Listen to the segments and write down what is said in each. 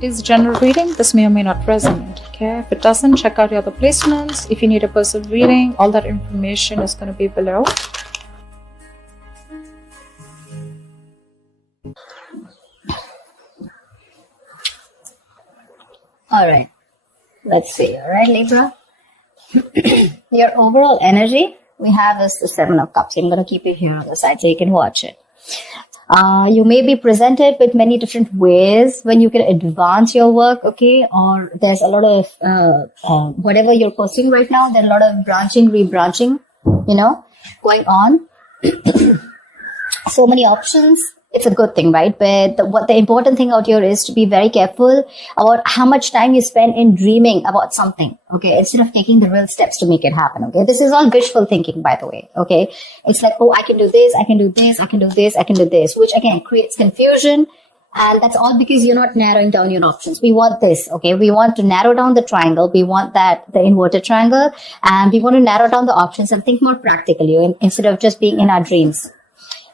It is a general reading. This may or may not resonate. Okay, if it doesn't, check out your other placements. If you need a personal reading, all that information is going to be below. Alright, let's see. Alright, Libra. Your overall energy, we have is the Seven of Cups. I'm going to keep it here on the side so you can watch it. You may be presented with many different ways when you can advance your work, okay? Or there's a lot of, whatever you're pursuing right now, there's a lot of branching, rebranching, going on. So many options. It's a good thing, right? But the important thing out here is to be very careful about how much time you spend in dreaming about something, okay? Instead of taking the real steps to make it happen, okay? This is all wishful thinking, by the way, okay? It's like, oh, I can do this, I can do this, I can do this, I can do this, which again creates confusion. And that's all because you're not narrowing down your options. We want this, okay? We want to narrow down the triangle. We want the inverted triangle, and we want to narrow down the options and think more practically instead of just being in our dreams.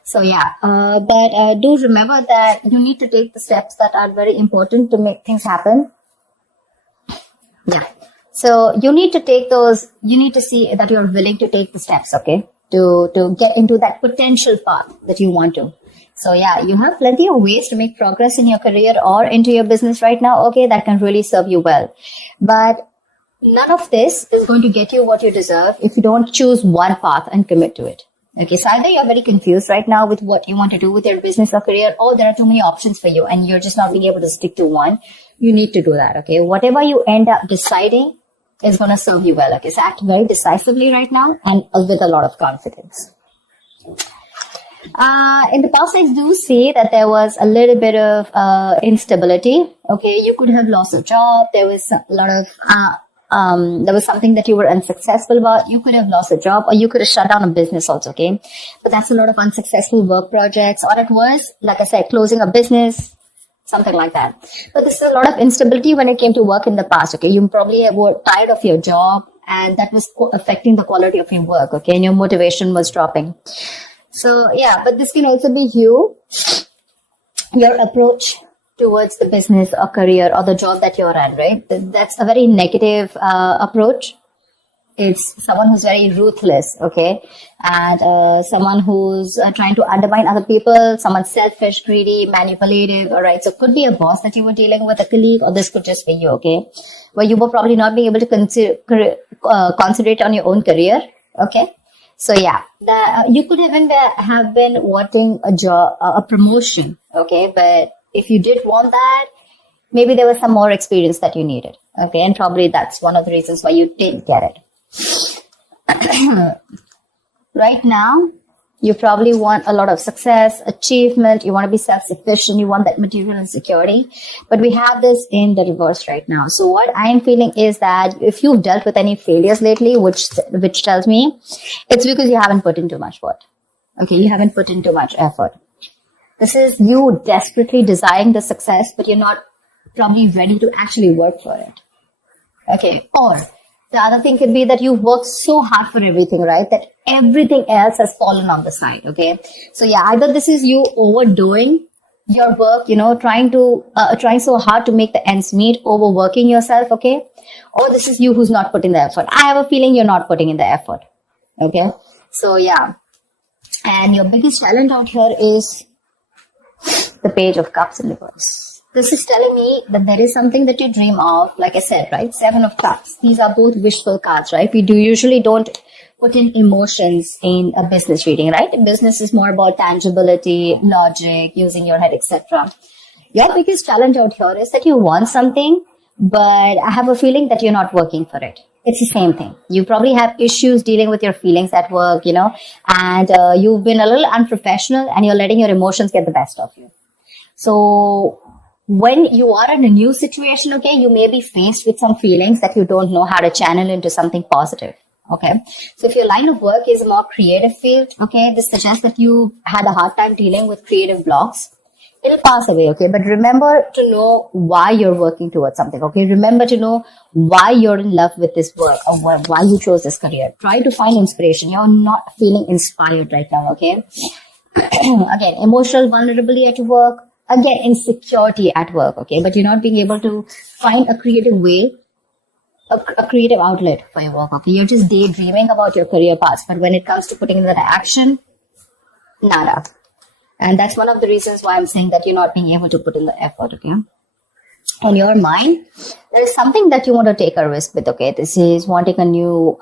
So yeah, but do remember that you need to take the steps that are very important to make things happen. Yeah. So you need to take those, you need to see that you're willing to take the steps, okay? To get into that potential path that you want to. So yeah, you have plenty of ways to make progress in your career or into your business right now, okay? That can really serve you well. But none of this is going to get you what you deserve if you don't choose one path and commit to it. Okay, so either you're very confused right now with what you want to do with your business or career, or there are too many options for you and you're just not being able to stick to one. You need to do that, okay? Whatever you end up deciding is going to serve you well, okay? So act very decisively right now and with a lot of confidence. In the past, I do see that there was a little bit of instability, okay? You could have lost a job. There was a lot of... there was something that you were unsuccessful about. You could have lost a job, or you could have shut down a business also, okay? But that's a lot of unsuccessful work projects, or it was, like I said, closing a business, something like that. But this is a lot of instability when it came to work in the past, okay? You probably were tired of your job, and that was affecting the quality of your work, okay? And your motivation was dropping. So, yeah, but this can also be your approach towards the business or career or the job that you're at, right? That's a very negative approach. It's someone who's very ruthless, okay? And someone who's trying to undermine other people, someone selfish, greedy, manipulative, all right? So it could be a boss that you were dealing with, a colleague, or this could just be you, okay? Where you were probably not being able to concentrate on your own career, okay? So yeah, you could even have been wanting a job, a promotion, okay? But if you did want that, maybe there was some more experience that you needed. Okay, and probably that's one of the reasons why you didn't get it. Right now, you probably want a lot of success, achievement. You want to be self-sufficient. You want that material security. But we have this in the reverse right now. So what I am feeling is that if you've dealt with any failures lately, which tells me it's because you haven't put in too much work. Okay, you haven't put in too much effort. This is you desperately desiring the success, but you're not probably ready to actually work for it. Okay. Or the other thing could be that you worked so hard for everything, right? That everything else has fallen on the side. Okay. So yeah, either this is you overdoing your work, trying so hard to make the ends meet, overworking yourself. Okay. Or this is you who's not putting the effort. I have a feeling you're not putting in the effort. Okay. So yeah. And your biggest challenge out here is the Page of Cups in reverse. This is telling me that there is something that you dream of, like I said, right? Seven of Cups. These are both wishful cards, right? We usually don't put in emotions in a business reading, right? Business is more about tangibility, logic, using your head, etc. Your biggest challenge out here is that you want something, but I have a feeling that you're not working for it. It's the same thing. You probably have issues dealing with your feelings at work, and you've been a little unprofessional and you're letting your emotions get the best of you. So when you are in a new situation, okay, you may be faced with some feelings that you don't know how to channel into something positive. Okay. So if your line of work is a more creative field, okay, this suggests that you had a hard time dealing with creative blocks. It'll pass away, okay? But remember to know why you're working towards something, okay? Remember to know why you're in love with this work or why you chose this career. Try to find inspiration. You're not feeling inspired right now, okay? Again, emotional vulnerability at work, again, insecurity at work, okay? But you're not being able to find a creative way, a creative outlet for your work, okay? You're just daydreaming about your career paths, but when it comes to putting in that action, nada. And that's one of the reasons why I'm saying that you're not being able to put in the effort, okay? On your mind, there is something that you want to take a risk with, okay? This is wanting a new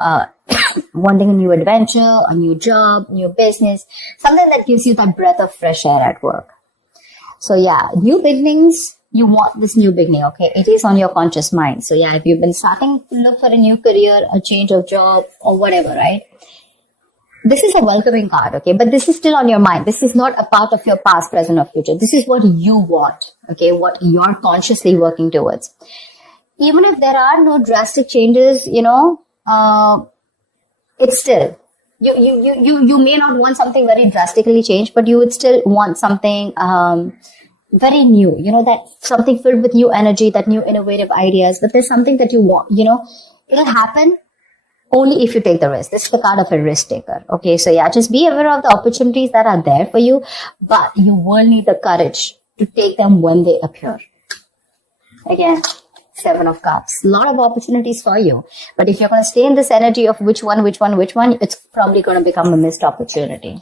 adventure, a new job, new business, something that gives you that breath of fresh air at work. So yeah, new beginnings, you want this new beginning, okay? It is on your conscious mind. So yeah, if you've been starting to look for a new career, a change of job or whatever, right? This is a welcoming card, okay? But this is still on your mind. This is not a part of your past, present, or future. This is what you want, okay? What you're consciously working towards. Even if there are no drastic changes, it's still, you may not want something very drastically changed, but you would still want something very new, that something filled with new energy, that new innovative ideas. But there's something that you want, it'll happen only if you take the risk. This is the card of a risk taker. Okay, so yeah, just be aware of the opportunities that are there for you, but you will need the courage to take them when they appear. Again, 7 of Cups. A lot of opportunities for you. But if you're going to stay in this energy of which one, it's probably going to become a missed opportunity.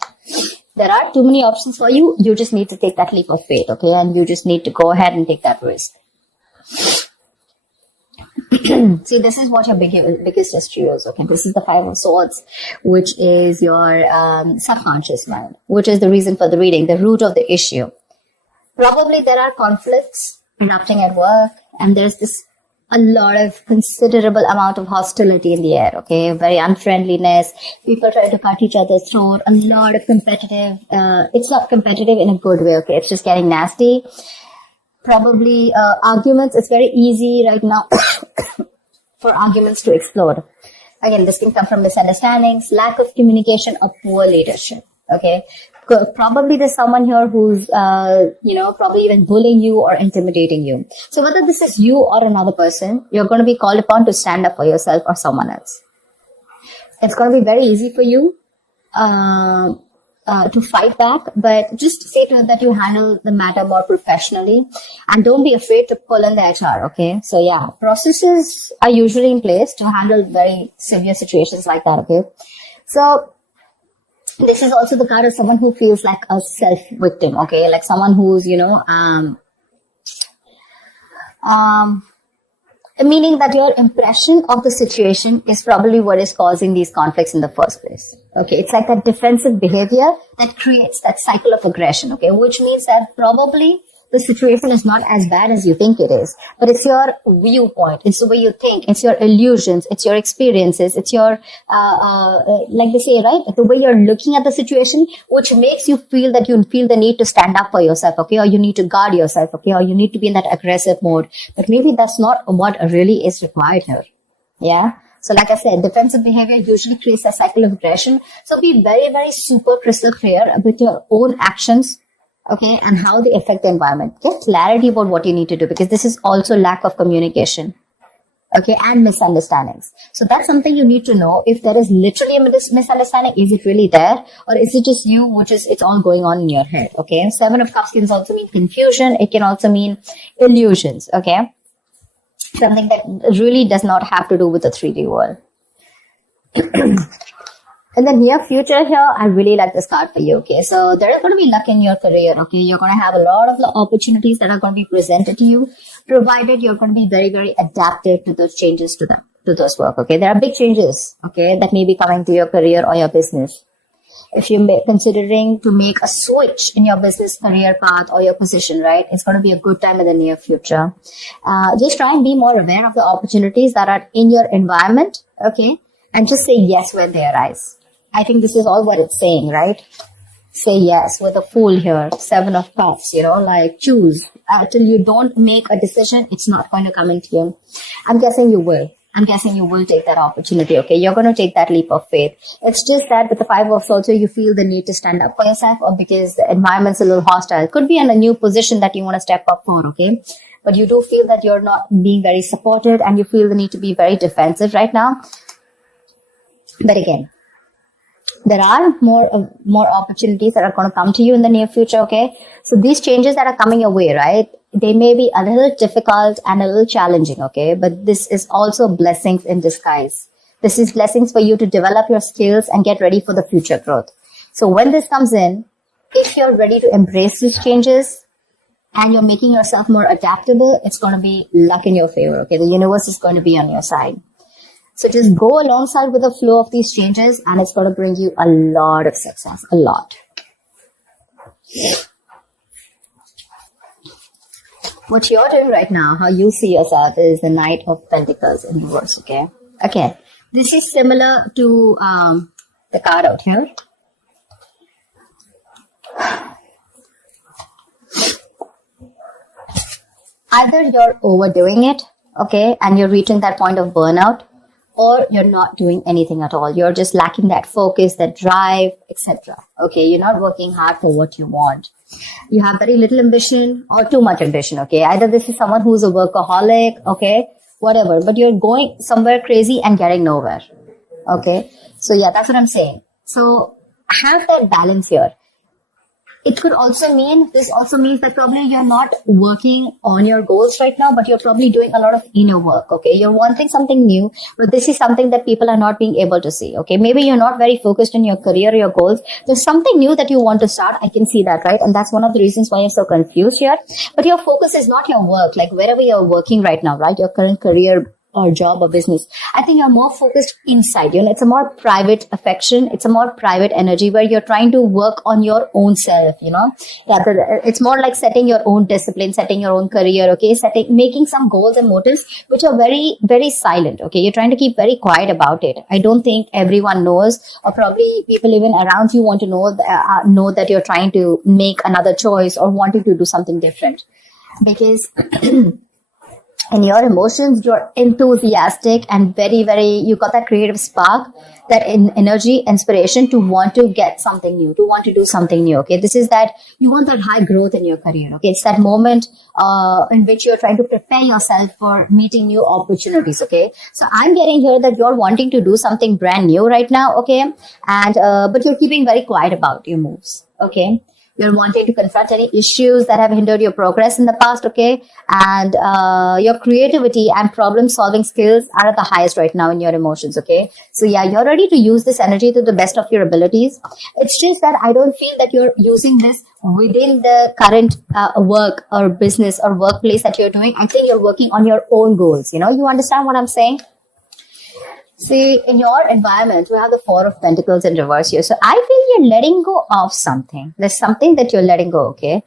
There are too many options for you. You just need to take that leap of faith, okay? And you just need to go ahead and take that risk. See, this is what your biggest history is, okay? This is the 5 of Swords, which is your subconscious mind, which is the reason for the reading, the root of the issue. Probably there are conflicts erupting at work, and there's a lot of considerable amount of hostility in the air, okay? Very unfriendliness, people trying to cut each other's throat, a lot of competitive, it's not competitive in a good way, okay? It's just getting nasty. Probably arguments, it's very easy right now for arguments to explode. Again, this can come from misunderstandings, lack of communication, or poor leadership, okay? Probably there's someone here who's, probably even bullying you or intimidating you. So whether this is you or another person, you're going to be called upon to stand up for yourself or someone else. It's going to be very easy for you to fight back, but just say to it that you handle the matter more professionally and don't be afraid to pull in the HR, okay? So yeah, processes are usually in place to handle very severe situations like that, okay? So this is also the card of someone who feels like a self-victim, okay? Like someone who's, meaning that your impression of the situation is probably what is causing these conflicts in the first place. Okay, it's like that defensive behavior that creates that cycle of aggression, okay, which means that probably the situation is not as bad as you think it is, but it's your viewpoint, it's the way you think, it's your illusions, it's your experiences, it's your, like they say, right, the way you're looking at the situation, which makes you feel that you feel the need to stand up for yourself, okay, or you need to guard yourself, okay, or you need to be in that aggressive mode, but maybe that's not what really is required here, yeah? So like I said, defensive behavior usually creates a cycle of aggression, so be very, very super crystal clear with your own actions, okay, and how they affect the environment. Get clarity about what you need to do, because this is also lack of communication, okay, and misunderstandings. So that's something you need to know. If there is literally a misunderstanding, is it really there, or is it just you, it's all going on in your head, okay? 7 of Cups can also mean confusion. It can also mean illusions, okay? Something that really does not have to do with the 3D world. In the near future here, I really like this card for you, okay? So there is going to be luck in your career, okay? You're going to have a lot of opportunities that are going to be presented to you, provided you're going to be very, very adaptive to those changes to those work, okay? There are big changes, okay, that may be coming to your career or your business. If you're considering to make a switch in your business career path or your position, right, it's going to be a good time in the near future. Just try and be more aware of the opportunities that are in your environment, okay? And just say yes when they arise. I think this is all what it's saying, right? Say yes with a Fool here, 7 of Cups, like choose. Till you don't make a decision, it's not going to come into you. I'm guessing you will. I'm guessing you will take that opportunity, okay? You're going to take that leap of faith. It's just that with the 5 of Swords, you feel the need to stand up for yourself, or because the environment's a little hostile. It could be in a new position that you want to step up for, okay? But you do feel that you're not being very supported, and you feel the need to be very defensive right now. But again, there are more opportunities that are going to come to you in the near future. Okay, so these changes that are coming your way, right, they may be a little difficult and a little challenging. Okay, but this is also blessings in disguise. This is blessings for you to develop your skills and get ready for the future growth. So when this comes in, if you're ready to embrace these changes and you're making yourself more adaptable, it's going to be luck in your favor. Okay, the universe is going to be on your side. So just go alongside with the flow of these changes and it's going to bring you a lot of success, a lot. What you're doing right now, how you see yourself, is the Knight of Pentacles in reverse, okay? Again, this is similar to the card out here. Either you're overdoing it, okay, and you're reaching that point of burnout, or you're not doing anything at all. You're just lacking that focus, that drive, etc. Okay, you're not working hard for what you want. You have very little ambition or too much ambition, okay? Either this is someone who's a workaholic, okay, whatever, but you're going somewhere crazy and getting nowhere, okay? So yeah, that's what I'm saying. So have that balance here. It could also mean, this also means that probably you're not working on your goals right now, but you're probably doing a lot of inner work, okay? You're wanting something new, but this is something that people are not being able to see, okay? Maybe you're not very focused on your career or your goals. There's something new that you want to start. I can see that, right? And that's one of the reasons why you're so confused here. But your focus is not your work, like wherever you're working right now, right? Your current career or job or business. I think you're more focused inside. You know, it's a more private affection. It's a more private energy where you're trying to work on your own self, you know. It's more like setting your own discipline, setting your own career, okay, making some goals and motives which are very, very silent, okay. You're trying to keep very quiet about it. I don't think everyone knows, or probably people even around you want to know that you're trying to make another choice or wanting to do something different. Because in your emotions, you're enthusiastic and very, very, you got that creative spark, that energy, inspiration to want to get something new, to want to do something new, okay? This is that, you want that high growth in your career, okay? It's that moment in which you're trying to prepare yourself for meeting new opportunities, okay? So I'm getting here that you're wanting to do something brand new right now, okay? And, but you're keeping very quiet about your moves, okay? You're wanting to confront any issues that have hindered your progress in the past, okay? And your creativity and problem-solving skills are at the highest right now in your emotions, okay? So yeah, you're ready to use this energy to the best of your abilities. It's just that I don't feel that you're using this within the current work or business or workplace that you're doing. I think you're working on your own goals, you know? You understand what I'm saying? See, in your environment, we have the Four of Pentacles in reverse here. So I feel you're letting go of something. There's something that you're letting go, okay?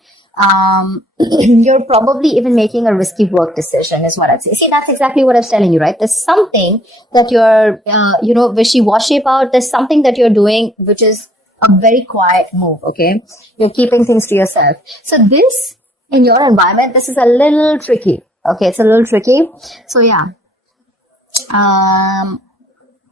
You're probably even making a risky work decision is what I'd say. See, that's exactly what I was telling you, right? There's something that you're, wishy-washy about. There's something that you're doing which is a very quiet move, okay? You're keeping things to yourself. So this, in your environment, this is a little tricky, okay? It's a little tricky. So yeah.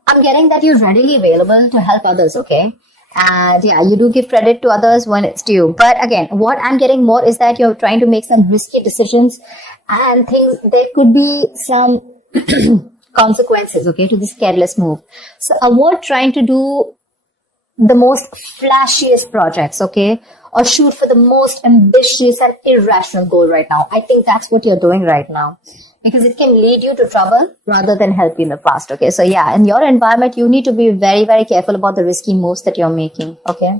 I'm getting that you're readily available to help others, okay? And yeah, you do give credit to others when it's due. But again, what I'm getting more is that you're trying to make some risky decisions and things, there could be some consequences, okay, to this careless move. So avoid trying to do the most flashiest projects, okay? Or shoot for the most ambitious and irrational goal right now. I think that's what you're doing right now. Because it can lead you to trouble rather than help you in the past, okay? So yeah, in your environment, you need to be very, very careful about the risky moves that you're making, okay?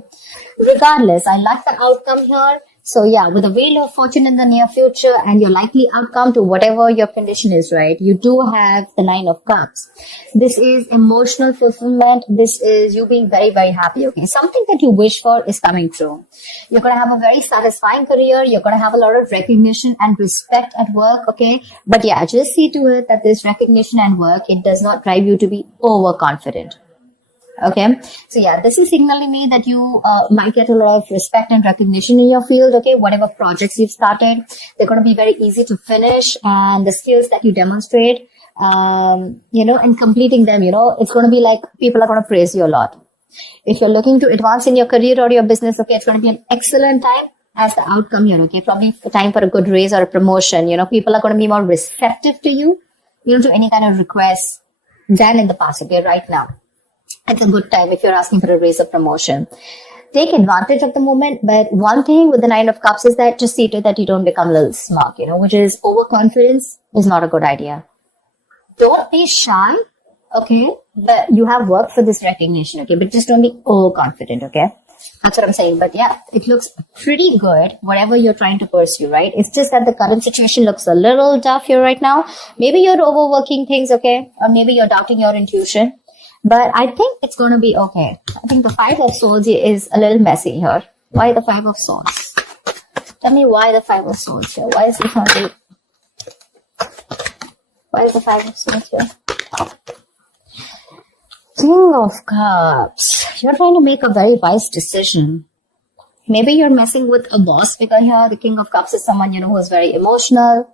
Regardless, I like the outcome here. So yeah, with the Wheel of Fortune in the near future and your likely outcome to whatever your condition is, right? You do have the Nine of Cups. This is emotional fulfillment. This is you being very, very happy, okay? Something that you wish for is coming true. You're going to have a very satisfying career. You're going to have a lot of recognition and respect at work, okay? But yeah, just see to it that this recognition and work, it does not drive you to be overconfident. Okay, so yeah, this is signaling me that you might get a lot of respect and recognition in your field, okay? Whatever projects you've started, they're going to be very easy to finish, and the skills that you demonstrate, in completing them, it's going to be like people are going to praise you a lot. If you're looking to advance in your career or your business, okay, it's going to be an excellent time as the outcome here, okay? Probably time for a good raise or a promotion, people are going to be more receptive to you, to any kind of requests than in the past, okay, right now. It's a good time if you're asking for a raise or promotion. Take advantage of the moment, but one thing with the Nine of Cups is that just see to it that you don't become a little smug, which is overconfidence is not a good idea. Don't be shy, okay? But you have worked for this recognition, okay? But just don't be overconfident, okay? That's what I'm saying. But yeah, it looks pretty good, whatever you're trying to pursue, right? It's just that the current situation looks a little tough here right now. Maybe you're overworking things, okay? Or maybe you're doubting your intuition. But I think it's going to be okay. I think the Five of Swords is a little messy here. Why the Five of Swords? Tell me why the Five of Swords here. Why is this not the... Why is the Five of Swords here? King of Cups. You're trying to make a very wise decision. Maybe you're messing with a boss figure here. The King of Cups is someone, who is very emotional.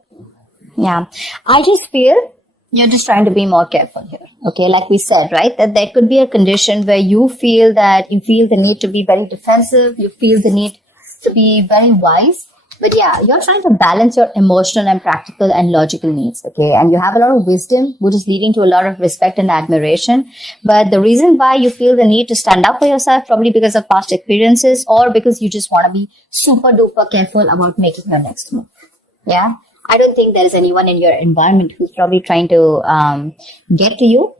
Yeah. I just feel you're just trying to be more careful here. Okay, like we said, right? That there could be a condition where you feel the need to be very defensive. You feel the need to be very wise. But yeah, you're trying to balance your emotional and practical and logical needs. Okay, and you have a lot of wisdom, which is leading to a lot of respect and admiration. But the reason why you feel the need to stand up for yourself, probably because of past experiences or because you just want to be super duper careful about making your next move. Yeah. I don't think there is anyone in your environment who's probably trying to get to you.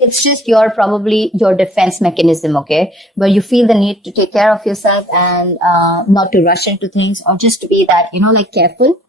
It's just your defense mechanism, okay? Where you feel the need to take care of yourself and not to rush into things or just to be that, careful.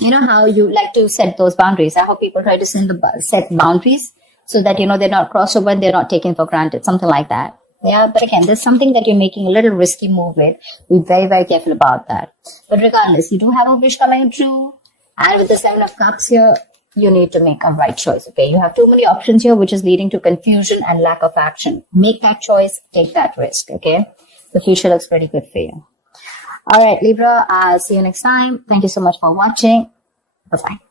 You know how you like to set those boundaries. I hope people try to set boundaries so that, they're not crossed over and they're not taken for granted. Something like that. Yeah, but again, there's something that you're making a little risky move with. Be very, very careful about that. But regardless, you do have a wish coming true. And with the Seven of Cups here, you need to make a right choice, okay? You have too many options here, which is leading to confusion and lack of action. Make that choice, take that risk, okay? The future looks pretty good for you. All right, Libra, I'll see you next time. Thank you so much for watching. Bye-bye.